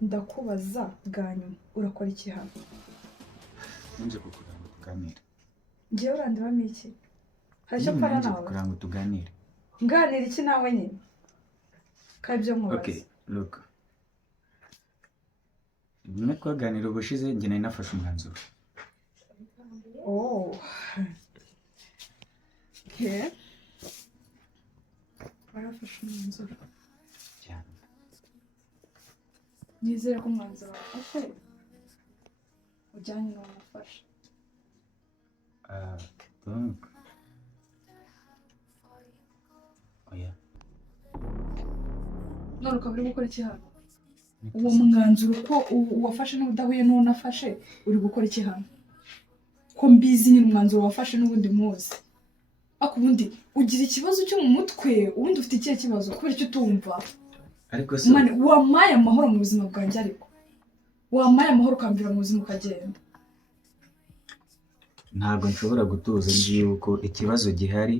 ndakubaza bwa nyuma urakora iki hano? Nje kukugira ngo tuganire. Ngewe urandibamo iki? Hari icyo mpfana nawe? Kugira ngo tuganire. Nganira iki nawe nyine? Kabyo mubaza. Okay, look. Bimwe twaganira ubushize njye nari nafashe umwanzuro. Oh. Okay. Warafashe umwanzuro. Cyane. Nizere ko umwanzuro wafashe ujyanye n'uwo wafashe. Donc. Oya. None ukaba uri gukora iki hano? Uwo mwanzuro ko uwafashe n'udahuye n'uwo nafashe uri gukora iki hano? Ko mbizi nyine umwanzuro wafashe n'ubundi muzi. Ako ubundi ugira ikibazo cyo mu mutwe, ubundi ufite ikihe kibazo kubera icyo utumva? Ariko se mane wamaye amahoro mu buzima bwanjye ariko. Wamaye amahoro ukambira mu buzima ukagenda. Ntabwo nshobora gutuza nzi yuko ikibazo gihari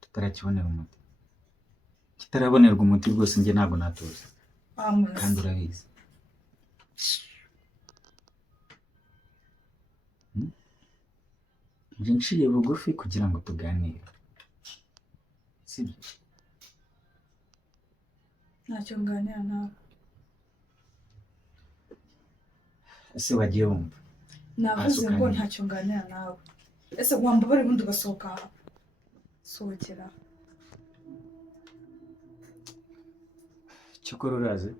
tutarakibonera umuti. Kitarabonerwa umuti rwose njye ntabwo natuza. Kandi urabizi. Nje nciye bugufi kugira ngo tuganire. Sibyo? Ntacyo nganira nawe. Ese wagiye wumva? Navuze ngo ntacyo nganira nawe. Ese wambabare ubundi ugasohoka aha? Sohokera. Cyokora uraze?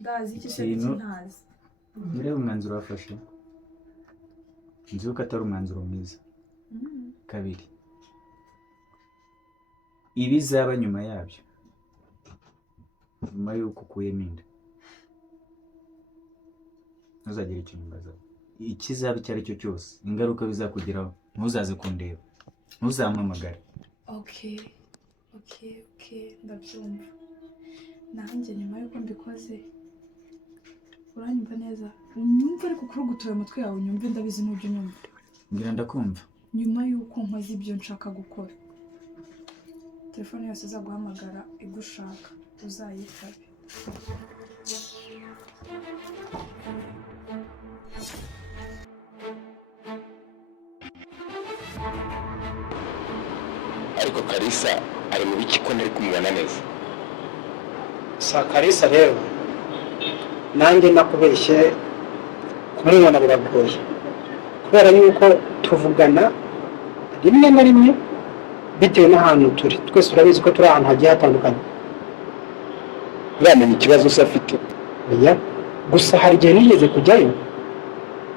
Ndazi iki se ntazi. Murebe umwanzuro wafashe. Nzi ko atari umwanzuro mwiza. Kabiri. Ibizaba nyuma yabyo. Nyuma y'uko ukuyemo inda. Ntuzagire ikintu mbaza. Ikizaba icyo ari cyo cyose, ingaruka bizakugeraho, ntuzaze kundeba. Ntuzampamagare. Okay. Ndabyumva. Nanjye nyuma y'uko mbikoze uranyumva neza. Unyumva ariko kurugutura amatwi yawe unyumve ndabizi n'ubyo unyumva. Ngira ndakumva. Nyuma y'uko nkoze ibyo nshaka gukora. Telefone yose izaguhamagara igushaka uzayitabe. Ariko Kalisa ari mu biki ko ntari kumubona neza? Sa Kalisa rero nanjye nakubeshye kumubona biragoye kubera yuko tuvugana rimwe na rimwe bitewe n'ahantu turi. Twese urabizi ko turi ahantu hagiye hatandukanye. Uramenya ikibazo se afite? Oya, gusa hari igihe nigeze kujyayo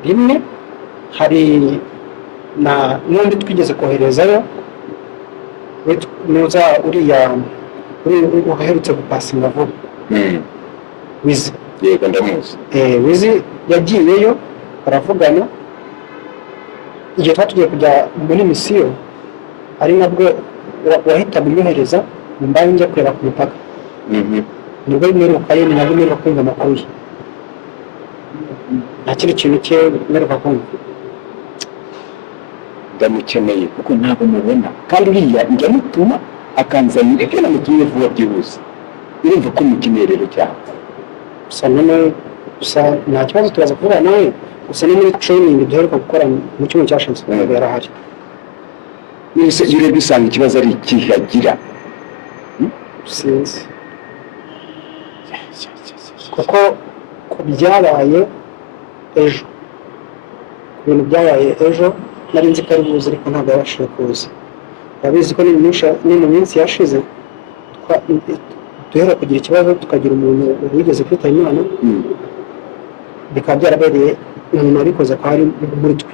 rimwe, hari n'undi twigeze koherezayo nuza uriya uherutse gupasinga vuba. Wizi. Yego ndamuzi. Wizi yagiyeyo baravugana. Igihe twatugiye kujya muri misiyo ari nabwo wahita bunyohereza mbaye njya kureba ku mupaka. Nibwo mperukayo ni nabwo mperuka kumva amakuru ye. Nta kindi kintu cye mperuka kumva. Ndamukeneye kuko ntabwo mubona kandi uriya njya mutuma akanzanira ibyo namutumye vuba byihuse. Urumva ko mukeneye rero cyane. Gusa none nta kibazo tubaza kuvugana nawe. Gusa ni muri training duheruka gukora mu cyumweru cyashize ntabwo yarahari. Nise urebye usanga ikibazo ari ikihagira. Sinzi kuko ku byabaye ejo, ku bintu byabaye ejo nari nzi ko ari buze ariko ntabwo yabashije kuza. Urabizi ko ni mu minsi yashize duhera kugira ikibazo tukagira umuntu wigeze kwitaba Imana, bikaba byarabereye umuntu wabikoze ko ari muri twe.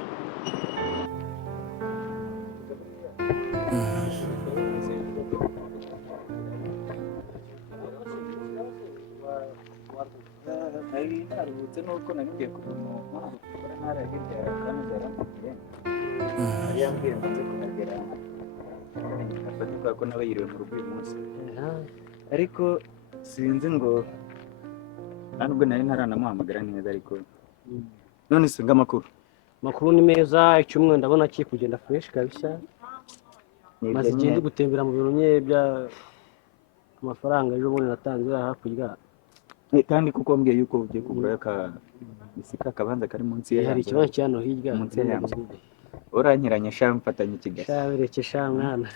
Narutse nuko nagiye kubona gukora naragenda kamera mugiye. Yambwiye ngo nze kuhagera. Afatuka ko nawe yiriwe mu rugo uyu munsi. Ariko sinzi ngo nubwo nari ntaranamuhamagara neza ariko none singa amakuru. Makuru ni meza, icyumweru ndabona kiri kugenda fresh kabisa. Ni Maze ibyo igihe ndi nyine. gutembera mu bintu nye bya amafaranga ejo bundi natanze hakurya. Kandi kuko mbwiye yuko ugiye kugura isika akabanza kari munsi ya Hari yanzu ikibazo cyano hirya. munsi ya yanzu urankiranye sha mfatanye ikigasi Shabireke sha mwana.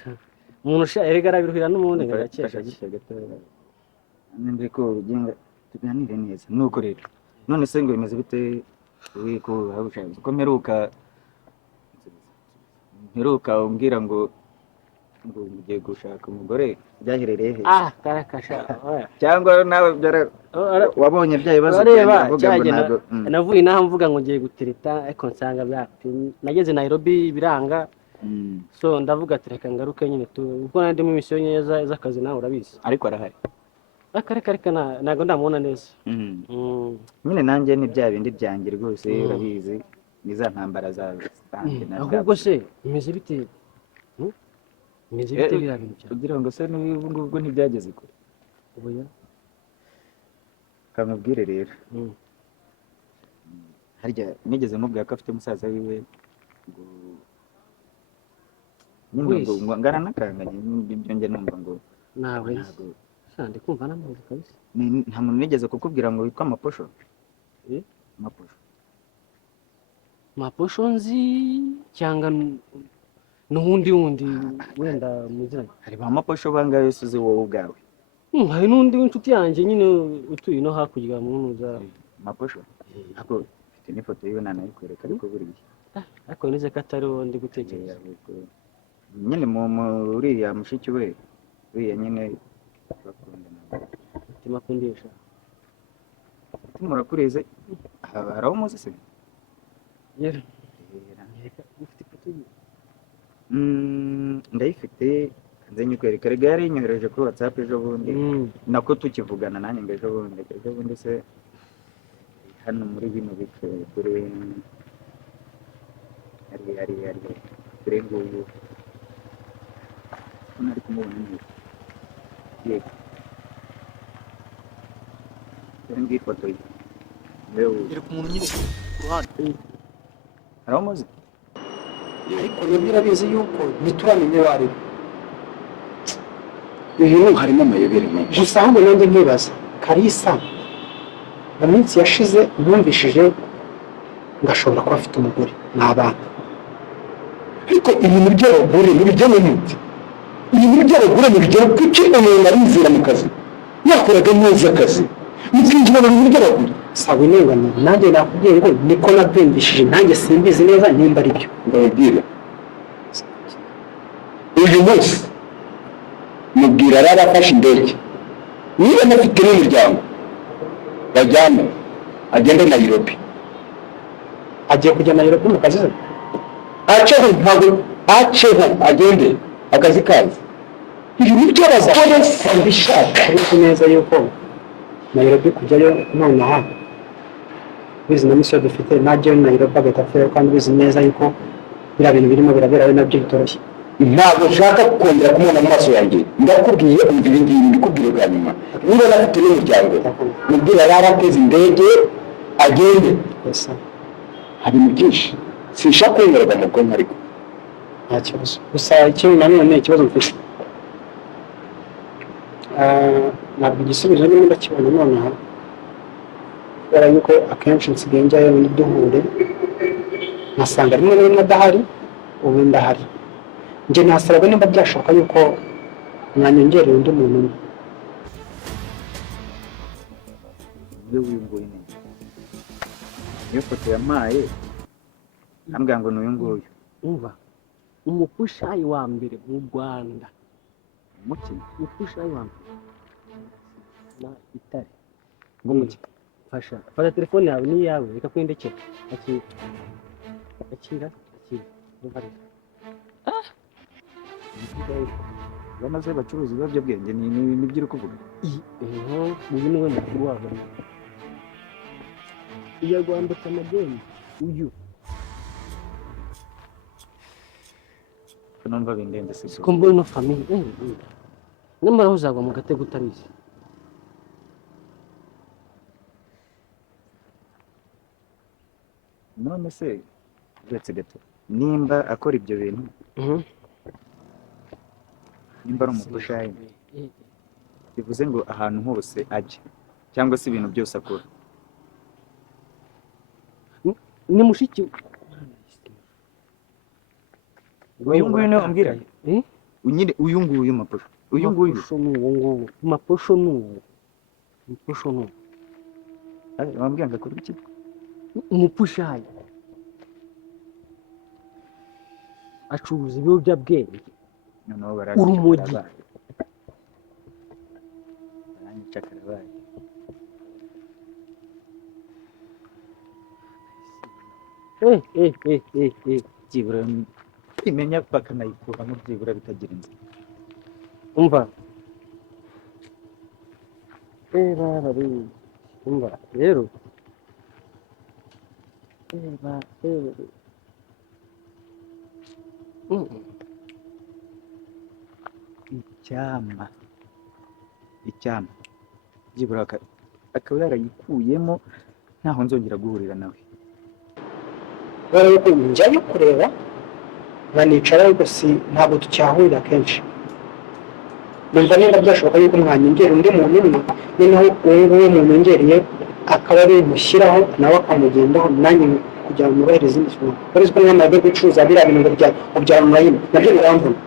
Umuntu sha erega arabiruhira n'umundi ngakesha. ninde ko ugenga tuganire neza nuko rero none se ngo bimeze bite wiko habushaje ko mperuka umbwira ngo ugiye gushaka umugore byaherereye he Karakasha. cyangwa nawe wabonye bya bibazo Ureba ngo ntabwo navuye inaha mvuga ngo ngiye gutereta ariko nsanga byapimye. Nageze Nairobi biranga. So ndavuga ati reka ngaruke nyine ubwo nandi mu misiyo neza z'akazi nawe urabizi. ariko arahari Akareka ntago ndamubona neza. nyine nanjye ni bya bindi byanjye rwose urabizi niza ntambara za stande ahubwo se imeze bite imeze bite biriya bintu cyane kugira ngo se n'ubu ngubwo ntibyageze kure ubuya kamubwire rero harya nigeze mubwira ko afite musaza wiwe ngo nyine ngo ngaranakanganye ibyo njye numva ngo nawe sande kumva namuzi kabisa nta muntu nigeze kukubwira ngo witwa Maposho Maposho nzi cyangwa n'undi wenda muziranye hari ba Maposho bangahe uzi wowe ubwawe hari n'undi w'inshuti yanjye nyine utuye no hakurya mu ntuza Maposho ako mfite n'ifoto yiwe nanayikwereka ariko buriya ariko nize ko atari wo ndi gutekereza nyine uriya mushiki we uriya nyine bakundana timakundisha murakurize hari aho muzi se ufite ifoto ye ndayifite nze nyikwereka rega yari yinyohereje kuri WhatsApp ejo bundi nako tukivugana nanjye ngo ejo bundi se hano muri bino bice kuri hari kuri nguyu nari kumubona neza yego ngiye ifoto ye iri ku muntu nyine ku ruhande hari aho muzi ariko nabyo urabizi yuko ntituramenya uwo ari we uyu harimo amayobera menshi gusa ahubwo nanjye nkibaza Kalisa mu minsi yashize numvishije ngo ashobora kuba afite umugore n'abana ariko ibintu by'abagore ntibijyanye n'ibyo ibintu by'abagore ntibijyanye kuko umuntu arizera mu kazi yakoraga neza akazi mukinjira mu bintu by'abagore sawa inengano nanjye nakubwiye ngo niko nabyumvishije nanjye simbizi neza nimba ari byo ndababwira uyu munsi mubwira rero afashe indege niba anafite n'umuryango bajyana agende Nairobi agiye kujya Nairobi mu kazi ze aceho ntabwo aceho agende akazi kazi ibintu by'abagore mbishaka ariko neza yuko Nairobi kujyayo nonaha bizi na misiyo dufite najyayo Nairobi agahita apfirayo kandi bizi neza yuko biriya bintu birimo birabera ari nabyo bitoroshye ntabwo nshaka kongera kumubona mu maso yanjye ndakubwiye umva ibi ngibi mbikubwire bwa nyuma niba anafite n'umuryango mubwira rero ateze indege agende hari ibintu byinshi sinshaka kwemererwa mu bwonko ariko nta kibazo gusa ikindi nanone ikibazo mfite ntabwo igisubizo niba ndakibona nonaha kubera yuko akenshi nsigaye njyayo ntiduhure nkasanga rimwe na rimwe adahari ubu ndahari njye nasabaga nimba byashoboka yuko mwanyongerera undi muntu umwe iyo wimbuye neza iyo foto yampaye ambwira ngo ni uyu nguyu umva umupushayi wa mbere mu Rwanda umukino umupushayi wa mbere na itare ng'umukino fata telefone yawe ni iyawe reka kwindekera akira bamaze bacuruza ibiyobyabwenge ni byo uri kuvuga uyu niwe mukuru wabo iya Rwanda Canadian uyu numva bindenze si ko mbona no famille nyamara aho uzagwa mu gatego utabizi none se uretse gato nimba akora ibyo bintu nimba ari umupushayi bivuze ngo ahantu hose ajya cyangwa se ibintu byose akora ni mushiki uyu nguyu niwe wambwira nyine uyu nguyu mapusho uyu nguyu mapusho n'ubu wambwira ngo akora iki umupushayi acuruza ibiyobyabwenge noneho urumogi baranyica karabaye byibura imenya bakanayikuramo byibura bitagira inzira umva umva rero icyama byibura akaba yarayikuyemo ntaho nzongera guhurira nawe kubera yuko njyayo kureba nkanicara ariko ntabwo tucyahurira kenshi numva niba byashoboka yuko mwanyongera undi muntu umwe noneho uwo nguwo munyongereye akaba ari mushyiraho nawe akamugendaho nanjye kugira ngo mubahirize izindi somo kubera ko mwamaze gucuruza biriya bintu bya online nabyo biramvuna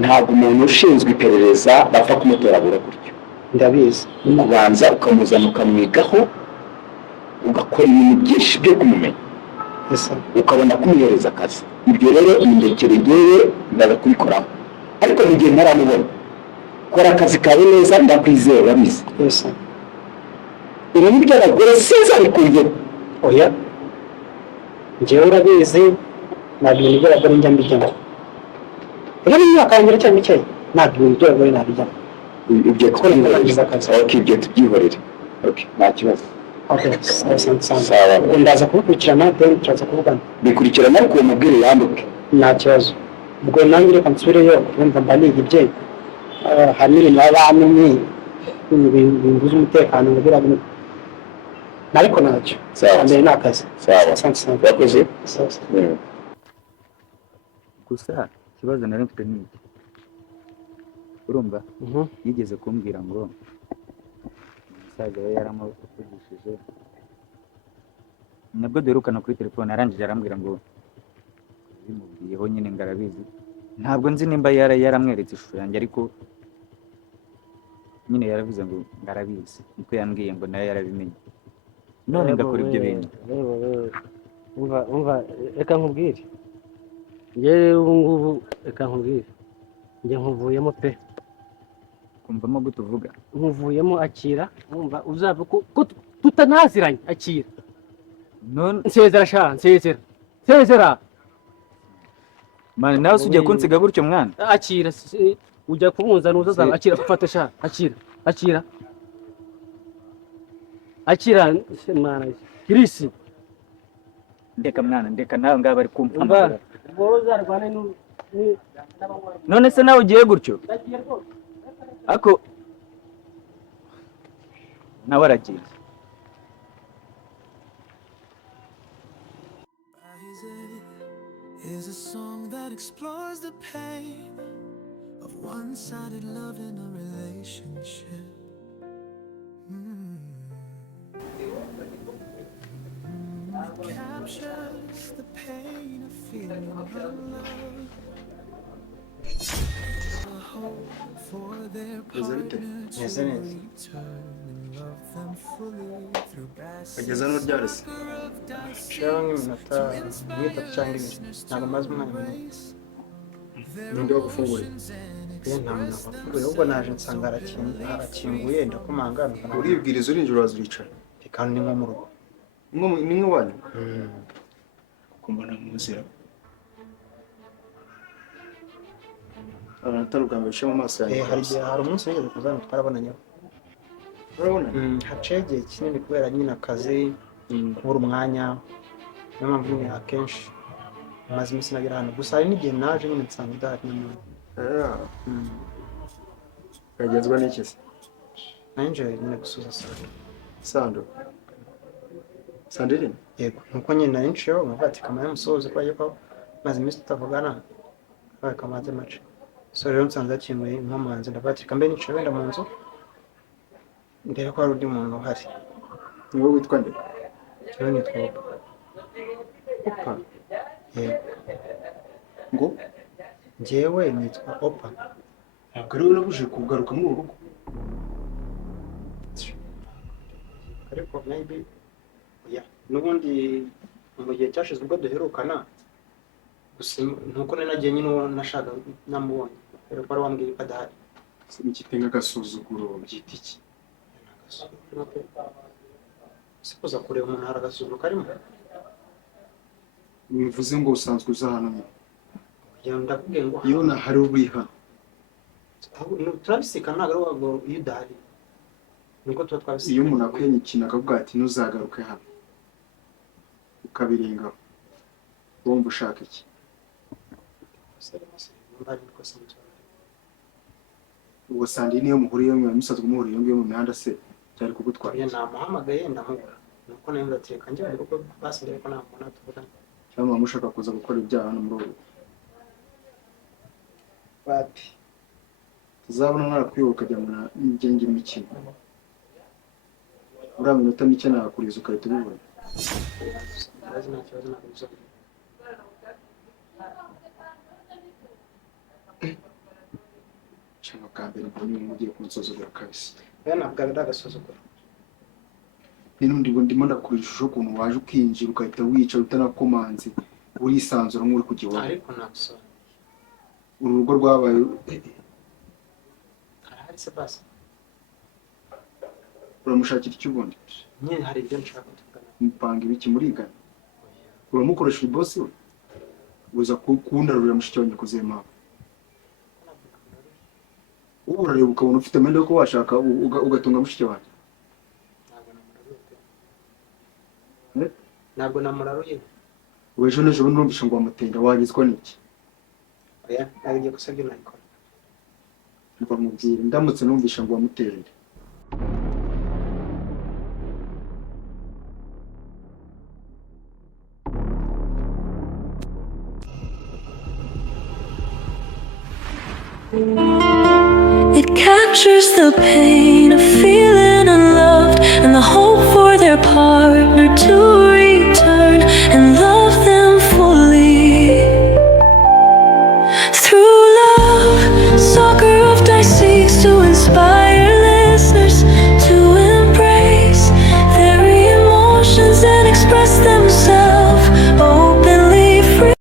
ntabwo umuntu ushinzwe iperereza bapfa kumutoragura gutyo ndabizi kubanza ukamuzana ukamwigaho ugakora ibintu byinshi byo kumumenya ukabona kumuhereza akazi ibyo rero indekere ngewe ndaza kubikoraho ariko mu gihe ntaramubona kora akazi kawe neza ndakwizeye urabizi ibintu by'abagore sinzabikunze oya njyewe urabizi ntabwo ibintu by'abagore njya mbijyamo rero imyaka yanjye iracyari mikeya ntabwo ibintu by'abagore nabijyamo ibyo tubyihorere ibyo tubyihorere nta kibazo ndaza kubikurikirana turaza kuvugana bikurikirana ariko uwo mubwire yambuke nta kibazo ubwo nanjye reka nsubireyo urumva mba nigibye hari n'ibintu baba bamenye binguza umutekano ngo biriya bintu ariko ntacyo mbere ni akazi wakoze gusa ikibazo nari mfite ni iki urumva yigeze kumbwira ngo umusaza we yaramuvugishije nabwo duherukana kuri telefone arangije arambwira ngo bimubwiyeho nyine ngo arabizi ntabwo nzi nimba yaramweretse ishusho yanjye ariko nyine yaravuze ngo ngarabizi niko yambwiye ngo nawe yarabimenye none ngakora ibyo bintu umva reka nkubwire njyewe ubu ngubu reka nkubwire njye nkuvuyemo pe kumvamo gute uvuga nkuvuyemo akira wumva uzava ko tutanaziranye akira none nsezera sha nsezera mani nawe ugiye kunsiga gutyo mwana akira ujya kubunza nuza akira fata sha akira mwana Kirisi ndeka mwana ndeka nawe ngaba ari kumpamagara none se nawe ugiye gutyo ako nawe aragiye is a song that explores the pain of one-sided love in a relationship. It captures the pain of feeling unloved. A hope for their partner to return and love them fully through baskets of dice. shiraho nk'iminota nk'itatu cyangwa ibiri ntabwo maze umwanya munini ninde wagufunguriye ntabwo nafunguye ahubwo naje nsanga arakinguye ndakomanga uribwiriza urinjira urazicara kandi ni nko mu rugo ni nk'iwanyu kumbona muzira atari ubwa mbere mu maso yanjye hari umunsi wigeze kuzana twarabonanyeho urabona haciye igihe kinini kubera nyine akazi kubura umwanya niyo mpamvu nyine akenshi maze iminsi nagera hano gusa hari n'igihe naje nyine nsanga udahari n'umuntu uragenzwa n'iki se nanjye nyine gusuza sando sando Sandrine yego nuko nyine nari nciyeho nkavuga ati kamaye musoze ko ko maze iminsi tutavugana baye kamaze mace so rero nsanze yakinguye inkomanzi ndavuga ati kambe niciye wenda mu nzu ndebe ko hari undi muntu uhari ni wowe witwa nde? rero nitwa Opa yego Ngo njyewe nitwa Opa ntabwo rero nabuje kugaruka muri urugo. ariko maybe ya n'ubundi mu gihe cyashize ubwo duherukana gusa nuko nari nagiye nyine uwo nashaka namubonye rero ko ari wambwiye ko adahari Ikitenga agasuzuguro byita iki? sikuza kureba umuntu hari agasuzuguro karimo Bivuze ngo usanzwe uza hano nyine. ndakubwiye ngo Iyo nahari ubiha turabisikana ntabwo ari wabwo iyo udahari niko tuba twabisikana iyo umuntu akwenye ikintu akavuga ati ntuzagaruke hano ukabirengaho wumva ushaka iki? Ubwo Sandrine niyo muhuriye mwe musanzwe muhuriye ngiyo mu mihanda se cyari kugutwara namuhamagaye ndamubura nuko nayo ndatereka njye mu rugo basi ndebe ko namubona tuvugana cyangwa mushaka kuza gukora ibyaha hano muri ubu bati tuzabona narakwibuka ukajya mu ngenge imikino uriya minota mike nakuriza ugahita ubibona. ndazi nta kibazo ntabwo bizaba cyangwa bwa mbere mbonye umuntu ugiye kunsuzugura kabisa. rero ntabwo ari agasuzuguro n'undi ngo ndimo ndakura ishusho ukuntu waje ukinjira ugahita wicara utanakomanze urisanzura nk'uri kujya iwawe. ariko ntabwo uru rugo rwabaye harahari se basi uramushakira icyo ubundi nyine hari ibyo nshaka tuvugana mupanga ibiki murigana uramukoresha ibosi we uza kundarurira mushiki wanjye kuziye mpamvu ubu urareba ukabona ufite amende yo kuba washaka ugatunga mushiki wanjye. ntabwo namuraruye ubu ejo n'ejo bundi numvisha ngo wamutenda wagizwa n'iki? oya ntabwo ngiye gusabye nayikora mbamubwira ndamutse numvisha ngo wamutende. It captures the pain of feeling unloved and the hope for their partner to